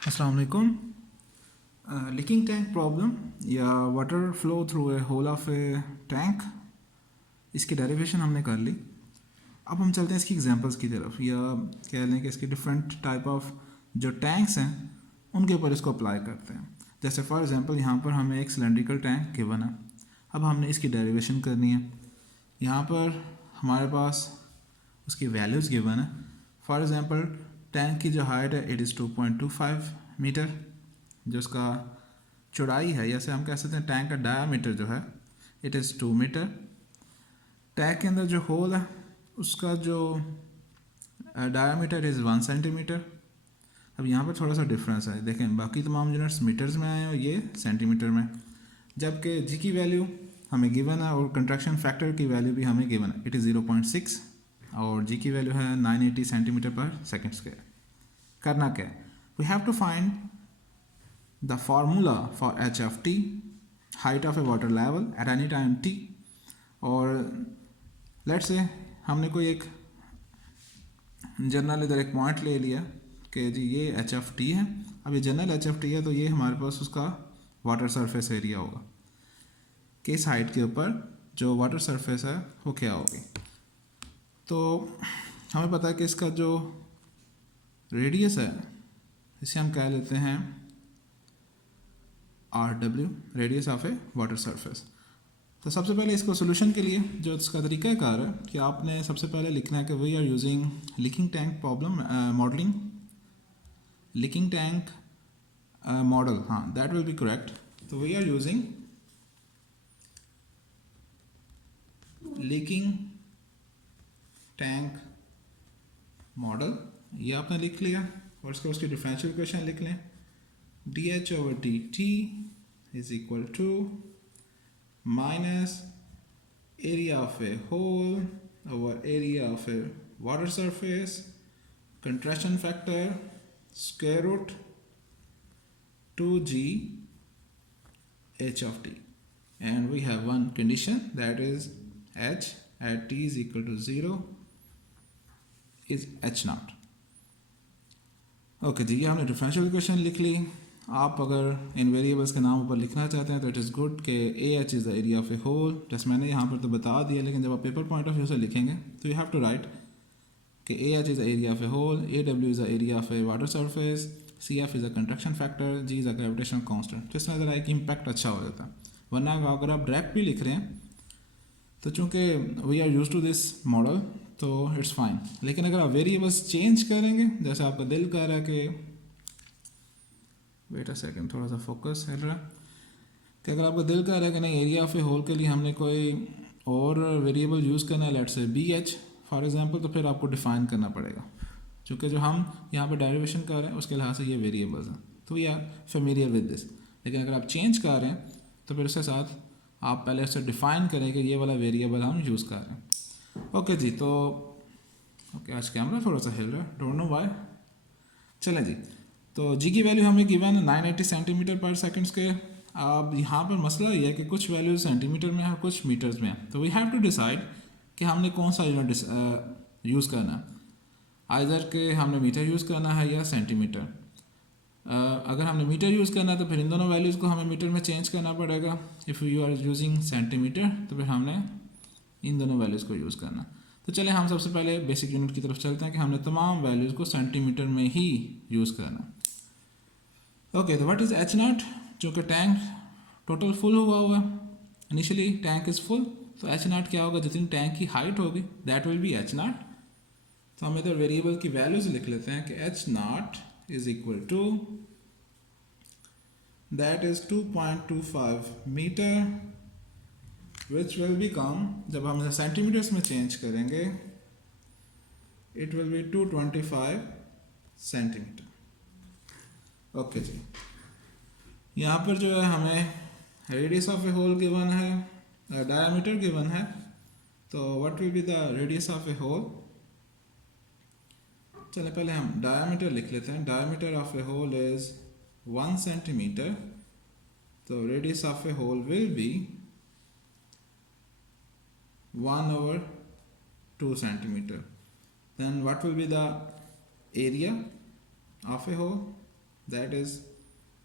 अस्सलाम वालेकुम। Leaking tank problem या water flow through a hole of a tank, इसकी डेरिवेशन हमने कर ली। अब हम चलते हैं इसकी एग्जांपल्स की तरफ, या कह लें कि इसके डिफरेंट टाइप ऑफ जो टैंक्स हैं उनके ऊपर इसको अप्लाई करते हैं। जैसे फॉर एग्जांपल यहाँ पर हमें एक सिलेंड्रिकल टैंक गिवन है। अब हमने इसकी डेरिवेशन करनी है। यहाँ पर हमारे पास उसकी वैल्यूज़ गिवन है। फॉर एग्जांपल टैंक की जो हाइट है इट इज़ 2.25 मीटर, जो उसका चौड़ाई है, जैसे हम कह सकते हैं टैंक का डायामीटर जो है इट इज़ 2 मीटर। टैंक के अंदर जो होल है उसका जो डायामीटर इज़ 1 सेंटीमीटर। अब यहाँ पर थोड़ा सा डिफरेंस है, देखें बाकी तमाम यूनिट्स मीटर्स में आए और ये सेंटीमीटर में, जबकि जी की वैल्यू हमें गिवन है और कंट्रैक्शन फैक्टर की वैल्यू भी हमें गिवन है, इट इज़ 0.6 और जी की वैल्यू है 980 सेंटीमीटर पर सेकेंड स्क्वायर। करना क्या है, we have to find the formula for h of t, height of a water level at any time t, और लेट्स से हमने कोई एक जनरल इधर एक पॉइंट ले लिया कि जी ये एच एफ टी है। अब ये जनरल एच एफ टी है तो ये हमारे पास उसका वाटर सरफेस एरिया होगा कि इस हाइट के ऊपर जो वाटर सरफेस है वो क्या होगी। तो हमें पता है कि इसका जो रेडियस है इसे हम कह लेते हैं RW, radius of a water surface. तो सबसे पहले इसको सोल्यूशन के लिए जो इसका तरीका कार है कि आपने सबसे पहले लिखना है कि we are using leaking tank problem modelling, leaking tank model, हाँ दैट विल बी करेक्ट। तो we are using leaking tank model, ये आपने लिख लिया और इसको उसकी डिफरेंशियल इक्वेशन लिख लें। dH over dt is equal to minus area of a hole over area of a water surface, contraction factor square root 2g h of t, and we have one condition, that is h at t is equal to 0 is h naught। Okay जी, ये हमने differential equation लिख ली। आप अगर इन variables के नाम ऊपर लिखना चाहते हैं तो इट इज़ गुड कि A H is the area of a hole, जैसे मैंने यहाँ पर तो बता दिया, लेकिन जब आप पेपर पॉइंट ऑफ व्यू से लिखेंगे तो यू हैव टू राइट कि A H is the area of a hole, A W is the area of a water surface, C F is the contraction factor, G is the gravitational constant. तो इस नज़र आए कि impact अच्छा हो जाता है। वरना अगर आप डायरेक्ट भी लिख रहे हैं तो चूँकि we are use to this model तो इट्स फाइन, लेकिन अगर आप वेरिएबल्स चेंज करेंगे, जैसे आपका दिल कर रहा है कि वेट अ सेकंड, थोड़ा सा फोकस हिल रहा है, कि अगर आपका दिल कर रहा है कि नहीं एरिया ऑफ ए होल के लिए हमने कोई और वेरिएबल यूज़ करना है, let's say B H for example, तो फिर आपको डिफाइन करना पड़ेगा, क्योंकि जो हम यहाँ पर डेरिवेशन कर रहे हैं उसके लिहाज से ये वेरिएबल्स हैं, तो we are familiar with this. लेकिन अगर आप चेंज कर रहे हैं तो फिर उसके साथ आप पहले से डिफाइन करें कि ये वाला वेरिएबल हम यूज़ कर रहे हैं। ओके जी, तो ओके आज कैमरा थोड़ा सा हिल रहा है, डोंट नो व्हाई। चलें जी, तो जी की वैल्यू हमें गिवन है 980 सेंटीमीटर पर सेकेंड्स के। अब यहाँ पर मसला ये है कि कुछ वैल्यू सेंटीमीटर में है कुछ मीटर्स में है, तो वी हैव टू डिसाइड कि हमने कौन सा यूनिट यूज़ करना है, आइदर के हमने मीटर यूज़ करना है या सेंटीमीटर। अगर हमने मीटर यूज़ करना है तो फिर इन दोनों वैल्यूज़ को हमें मीटर में चेंज करना पड़ेगा। If you are using centimetre तो फिर हमने इन दोनों वैल्यूज़ को यूज़ करना। तो चलें हम सबसे पहले बेसिक यूनिट की तरफ चलते हैं कि हमने तमाम वैल्यूज़ को सेंटीमीटर में ही यूज़ करना। ओके, तो व्हाट इज़ एच नॉट, जो कि टैंक टोटल फुल हुआ है, इनिशियली टैंक इज़ फुल, तो एच नॉट क्या होगा, जितनी टैंक की हाइट होगी that will B H not. तो हम इधर वेरिएबल की वैल्यूज लिख लेते हैं कि H naught is equal to that is 2.25 metre, which will become, जब हम इसे सेंटीमीटर्स में चेंज करेंगे it will be 225 centimetre. Okay जी, यहाँ पर जो है हमें radius of a hole given है, डायमीटर गिवन है, तो what will be the radius of a hole. चलिए पहले हम डायमीटर लिख लेते हैं। Diameter of a hole is 1 centimetre, तो radius of a hole will be 1/2 centimeter. Then what will be the area of a hole? that is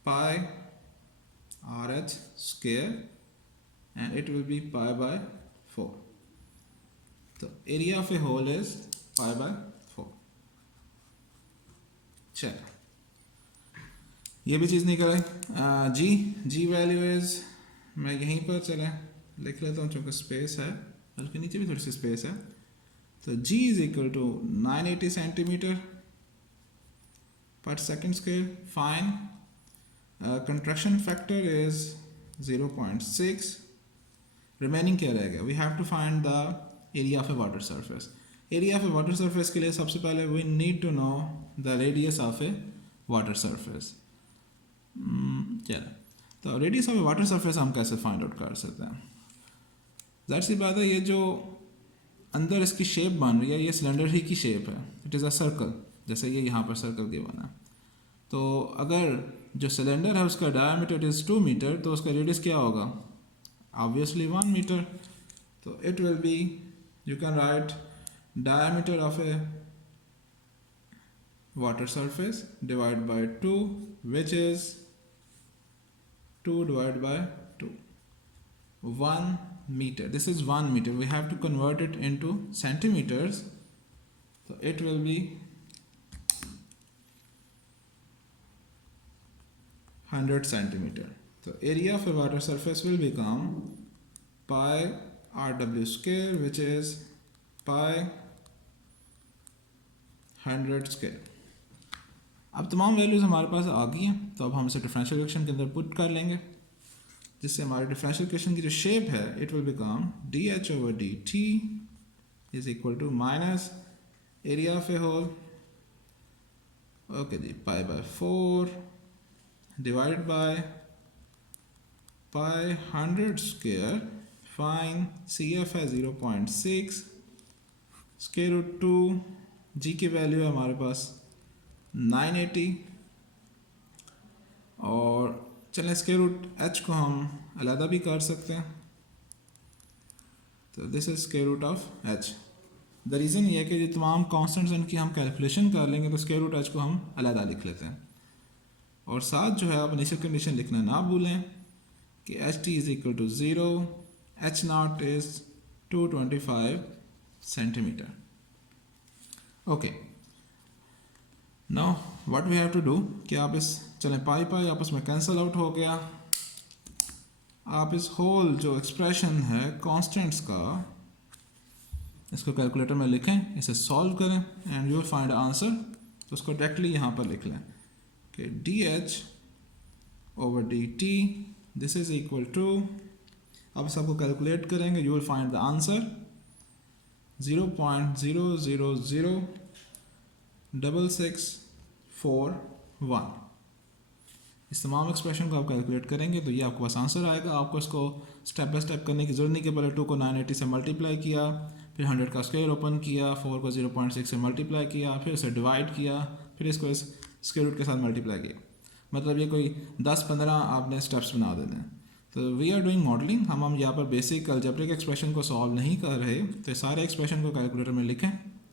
pi RH square and it will be pi by 4. तो area of a hole is pi by 4. चलो ये भी चीज़ निकल आई. जी value is, मैं यहीं पर चलें लिख लेता हूँ चूँकि स्पेस है, बल्कि नीचे भी थोड़ी सी स्पेस है. तो G is equal to 980 centimetre per second square. Fine. Contraction factor is 0.6. Remaining क्या रहेगा? We have to find the area of a water surface. Area of a water surface के लिए सबसे पहले we need to know the radius of a water surface. चलो, तो radius of a water surface हम कैसे फाइंड आउट कर सकते हैं? जाहिर सी बात है, ये जो अंदर इसकी शेप बन रही है ये सिलेंडर ही की शेप है. इट इज़ अ सर्कल, जैसे ये यहाँ पर सर्कल गिवन है. तो अगर जो सिलेंडर है उसका डायमीटर इज़ 2 मीटर, तो उसका रेडियस क्या होगा? Obviously 1 metre. तो it will be, you can write diameter of a water surface divided by 2, which is 2 divided by 2, 1 meter. This is 1 meter. We have to convert it into centimeters. So it will be 100 centimeter. So area of a water surface will become pi RW square, which is pi 100 square. अब तमाम values हमारे पास आ गई हैं, तो अब हम इसे differential equation के अंदर पुट कर लेंगे, जिससे हमारे डिफरेंशियल इक्वेशन की जो शेप है it will become DH over DT is equal to minus area of a hole, okay जी, pi by 4 divide by pi 100 square. Fine. CF है 0.6, स्क्वायर रूट 2. जी की वैल्यू है हमारे पास 980, और चलें स्क्वायर रूट H को हम अलग भी कर सकते हैं. तो this is square root of H. The reason ये है कि ये तमाम कॉन्स्टेंट्स इनकी हम कैलकुलेशन कर लेंगे, तो स्क्वायर रूट H को हम अलग लिख लेते हैं. और साथ जो है आप इनिशियल कंडीशन लिखना ना भूलें कि HT is equal to 0, H0 is 225 centimetre. Okay, now what we have to do कि आप इस, चलें पाई पाई आपस में कैंसिल आउट हो गया. आप इस होल जो एक्सप्रेशन है कांस्टेंट्स का, इसको कैलकुलेटर में लिखें, इसे सॉल्व करें and you will find answer. तो उसको डायरेक्टली यहाँ पर लिख लें कि DH over DT this is equal to, अब सबको कैलकुलेट करेंगे, you will find the answer 0.0006641. इस तमाम एक्सप्रेशन को आप कैलकुलेट करेंगे तो ये आपके पास आंसर आएगा. आपको इसको स्टेप बाय स्टेप करने की जरूरत नहीं कि पहले 2 को 980 से मल्टीप्लाई किया, फिर 100 का स्क्वायर ओपन किया, 4 को 0.6 से मल्टीप्लाई किया, फिर इसे डिवाइड किया, फिर इसको इस स्क्वायर रूट के साथ मल्टीप्लाई किया. मतलब ये कोई 10-15 आपने स्टेप्स बना देते हैं. तो वी आर डूइंग मॉडलिंग. हम यहाँ पर बेसिक अलजेब्रिक एक्सप्रेशन को सॉल्व नहीं कर रहे. तो सारे एक्सप्रेशन को कैलकुलेटर में लिखें.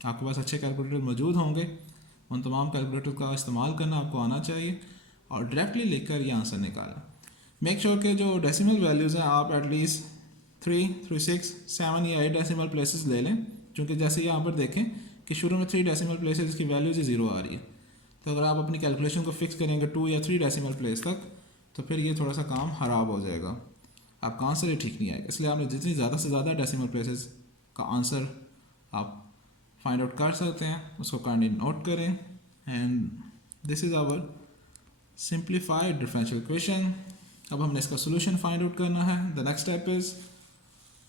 आपके पास अच्छे कैलकुलेटर मौजूद होंगे, उन तमाम कैलकुलेटर का इस्तेमाल करना आपको आना चाहिए और डायरेक्टली लिखकर ये आंसर निकालें. मेक श्योर के जो डेसिमल वैल्यूज़ हैं आप एटलीस्ट 3, 6, 7 या 8 डेसिमल प्लेसेस ले लें, क्योंकि जैसे यहाँ पर देखें कि शुरू में 3 डेसिमल प्लेसेस की वैल्यूज़ ही 0 आ रही है. तो अगर आप अपनी कैलकुलेशन को फिक्स करेंगे 2 या 3 डेसिमल प्लेस तक, तो फिर ये थोड़ा सा काम ख़राब हो जाएगा, आपका आंसर ही ठीक नहीं आएगा. इसलिए आपने जितनी ज़्यादा से ज़्यादा डेसिमल प्लेसेस का आंसर आप फाइंड आउट कर सकते हैं उसको काइंडली नोट करें. And this is our simplified differential equation. अब हमने इसका सोल्यूशन फाइंड आउट करना है. द नेक्स्ट स्टेप इज़,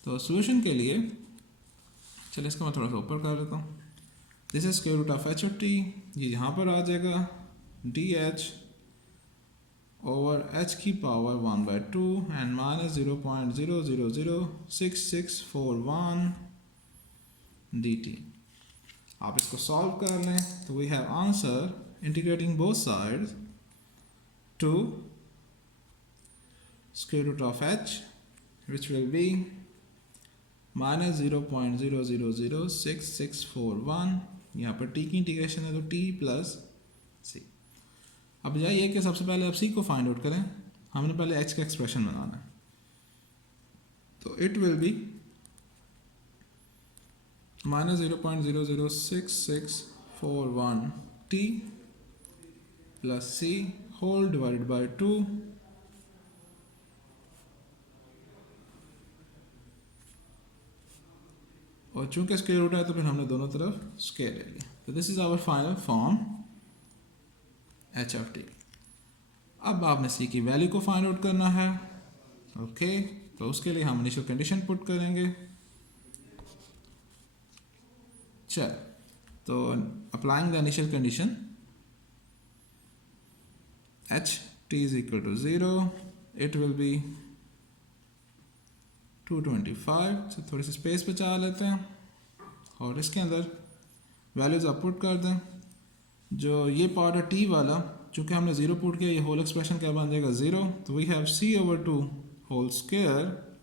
तो सोल्यूशन के लिए चलिए इसको मैं थोड़ा सा ऊपर कर लेता हूँ. This is square root of H of T, ये यहाँ पर आ जाएगा DH ओवर H की पावर 1/2 एंड माइनस 0.0006641 dt. आप इसको सॉल्व कर लें तो we have answer integrating both sides to square root of H, which will be minus 0.0006641. यहाँ पर t की इंटीग्रेशन है तो t प्लस c. अब जाइए कि सबसे पहले आप सी को फाइंड आउट करें, हमने पहले एच का एक्सप्रेशन बनाना है। तो it will be -0.00661 t plus C whole divided by 2 और चूंकि स्क्वायर रूट है तो फिर हमने दोनों तरफ स्क्वायर ले लिया। तो this is our final form H of T. अब आपने सी की वैल्यू को फाइंड आउट करना है। ओके तो उसके लिए हम इनिशियल कंडीशन पुट करेंगे। चल तो applying the initial condition H T is equal to 0, it will be 225। तो थोड़ी सी स्पेस बचा लेते हैं और इसके अंदर वैल्यूज आप पुट कर दें। जो ये पार्ट है टी वाला, चूँकि हमने 0 पुट किया, ये होल एक्सप्रेशन क्या बन जाएगा 0। तो we have c/2 whole square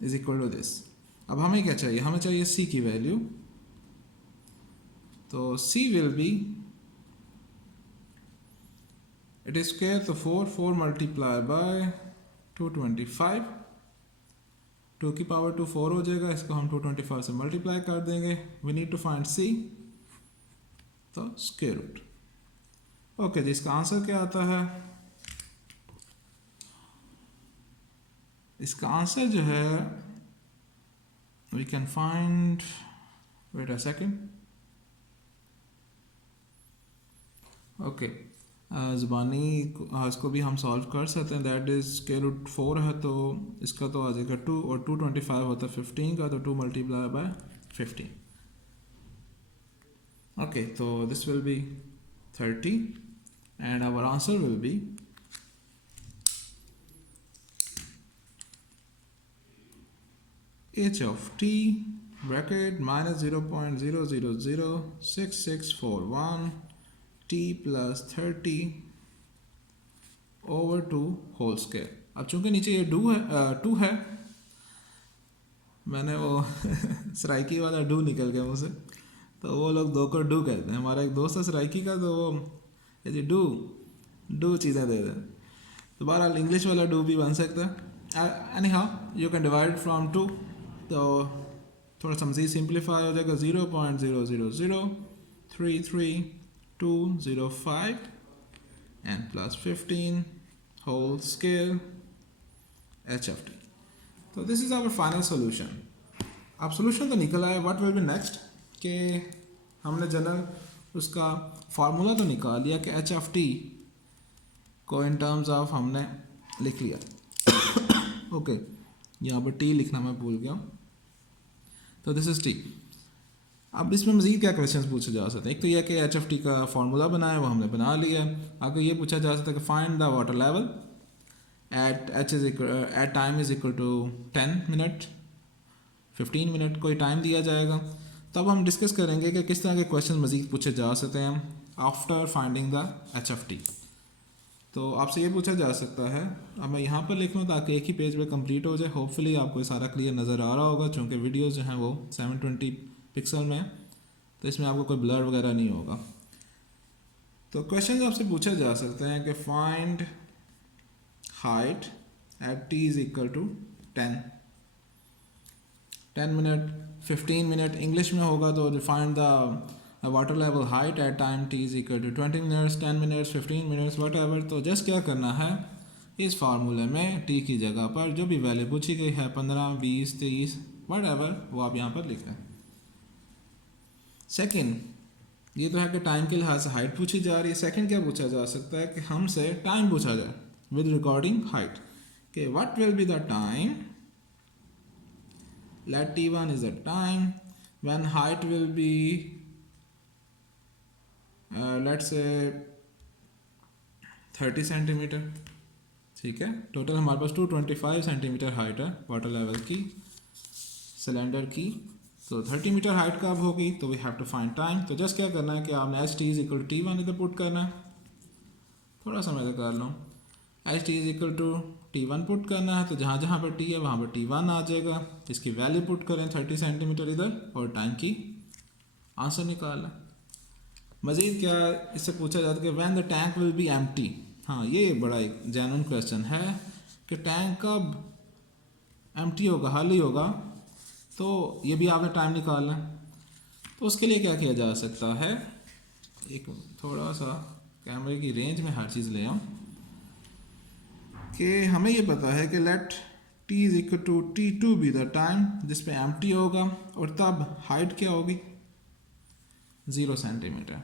is equal to this. अब हमें क्या चाहिए, हमें चाहिए c की वैल्यू। तो c will be, it is square तो 4 मल्टीप्लाई बाय 225, 2 की पावर 2 4 हो जाएगा, इसको हम 225 से मल्टीप्लाई कर देंगे। We need to find c, तो स्क्वायर रूट। ओके जी, इसका आंसर क्या आता है? इसका आंसर जो है we can find, wait a second. Okay ज़ुबानी इसको भी हम सॉल्व कर सकते हैं। दैट इज स्क्वायर रूट 4 है तो इसका तो आ जाएगा 2 और 225 होता है 15 का, तो 2 मल्टीप्लाई बाय 15। ओके तो this will be 30 and our answer will be h of t bracket -0.0006641 t plus 30 over 2 whole square. अब चूंकि नीचे ये 2 है, मैंने वो सराइकी वाला डू निकल गया मुझसे, तो वो लोग 2 को डू कहते हैं। हमारा एक दोस्त है सराइकी का, तो वो ये डू चीज़ें दे दें। तो बहरहाल इंग्लिश वाला डू भी बन सकता है। Anyhow you can divide from 2, तो थोड़ा सा मज़ीद सिंप्लीफाई हो जाएगा। 0.000333205 and plus 15 whole square H of T. So this is our final solution. अब सोल्यूशन तो निकल आया, व्हाट विल बी नेक्स्ट कि हमने जनरल उसका फार्मूला तो निकाल लिया कि एच ऑफ टी को इन टर्म्स ऑफ हमने लिख लिया। ओके यहाँ पर टी लिखना मैं भूल गया हूँ, तो दिस इज टी। अब इसमें मज़ीद क्या क्वेश्चंस पूछे जा सकते हैं? एक तो यह कि एच एफ टी का फार्मूला बनाया, वो हमने बना लिया है। आगे ये पूछा जा सकता है कि find the water level at time is equal to 10 minute 15 minute, कोई टाइम दिया जाएगा। तब हम डिस्कस करेंगे कि किस तरह के क्वेश्चन मज़ीद पूछे जा सकते हैं after finding the H F T. तो आपसे ये पूछा जा सकता है, अब मैं यहाँ पर लिख लूँ ताकि एक ही पेज पे कंप्लीट हो जाए। होपफुली आपको ये सारा क्लियर नज़र आ रहा होगा, चूँकि वीडियोस जो हैं वो 720 पिक्सल में, तो इसमें आपको कोई ब्लर वगैरह नहीं होगा। तो क्वेश्चन आपसे पूछा जा सकता है कि find height at T is equal to 10 minute 15 minute. English में होगा तो find the water level height at time T is equal to 20 minutes 10 minutes 15 minutes whatever. तो जस्ट क्या करना है, इस फार्मूले में टी की जगह पर जो भी वैल्यू पूछी गई है 15 20 30 वट एवर, वो आप यहाँ पर लिख लें। सेकेंड, ये तो है कि टाइम के लिहाज से हाइट पूछी जा रही है। सेकेंड क्या पूछा जा सकता है कि हमसे टाइम पूछा जाए विद रिकॉर्डिंग हाइट, कि what will be the time, let t1 is the time when height will be let's say 30 centimetre. ठीक है, टोटल हमारे पास 225 सेंटीमीटर हाइट है वाटर लेवल की सिलेंडर की। तो 30 मीटर हाइट का अब होगी, तो we have to find time. तो जस्ट क्या करना है कि आपने H T is equal to T1 इधर पुट करना है। थोड़ा सा मैं कर लूँ, H T is equal to T1 put करना है। तो जहाँ जहाँ पर T है वहाँ पर T1 आ जाएगा। इसकी वैल्यू पुट करें 30 सेंटीमीटर इधर और टाइम की आंसर निकालना। मज़ीद क्या इससे पूछा जाता है कि when the tank will be empty. हाँ, ये बड़ा एक जेन्युइन क्वेश्चन है कि टैंक कब एम्प्टी होगा, खाली होगा। तो ये भी आपने टाइम निकालना है। तो उसके लिए क्या किया जा सकता है, एक थोड़ा सा कैमरे की रेंज में हर चीज़ ले आऊँ कि हमें ये पता है कि let t is equal to T2 be the time जिस पे एम्प्टी होगा, और तब हाइट क्या होगी 0 सेंटीमीटर।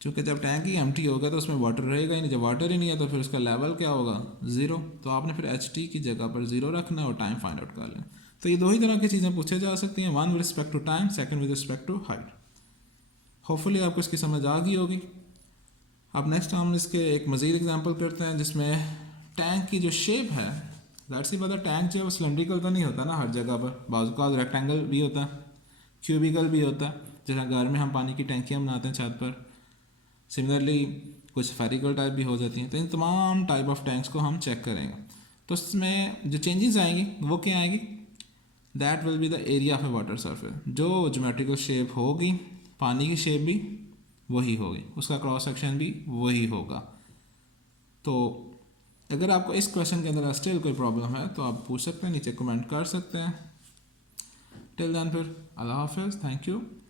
चूँकि जब टैंक ही एम्प्टी होगा तो उसमें वाटर रहेगा ही नहीं, जब वाटर ही नहीं है तो फिर उसका लेवल क्या होगा 0। तो आपने फिर HT की जगह पर 0 रखना है और टाइम फाइंड आउट कर लें। तो ये दो ही तरह की चीज़ें पूछे जा सकती हैं, one with respect to time, second with respect to height. Hopefully आपको इसकी समझ आ गई होगी। अब नेक्स्ट हम इसके एक मज़ीद एग्जांपल करते हैं जिसमें टैंक की जो शेप है, दैट्स सी पता टैंक जो है वो सिलेंड्रिकल तो नहीं होता ना हर जगह पर, बाजू का रेक्टेंगल भी होता है, क्यूबिकल भी होता है, जैसा घर में हम पानी की टैंकियाँ बनाते हैं छत पर। सिमिलरली कुछ स्फेरिकल टाइप भी हो जाती हैं। तो इन तमाम टाइप ऑफ टैंक्स को हम चेक करेंगे। तो इसमें जो चेंजेस आएंगी वो क्या आएगी, that will be the area of a water surface. जो ज्योमेट्रिकल शेप होगी पानी की शेप भी वही होगी, उसका क्रॉस सेक्शन भी वही होगा। तो अगर आपको इस क्वेश्चन के अंदर स्टिल कोई प्रॉब्लम है तो आप पूछ सकते हैं, नीचे कमेंट कर सकते हैं। टिल देन फिर अल्लाह हाफिज़, थैंक यू।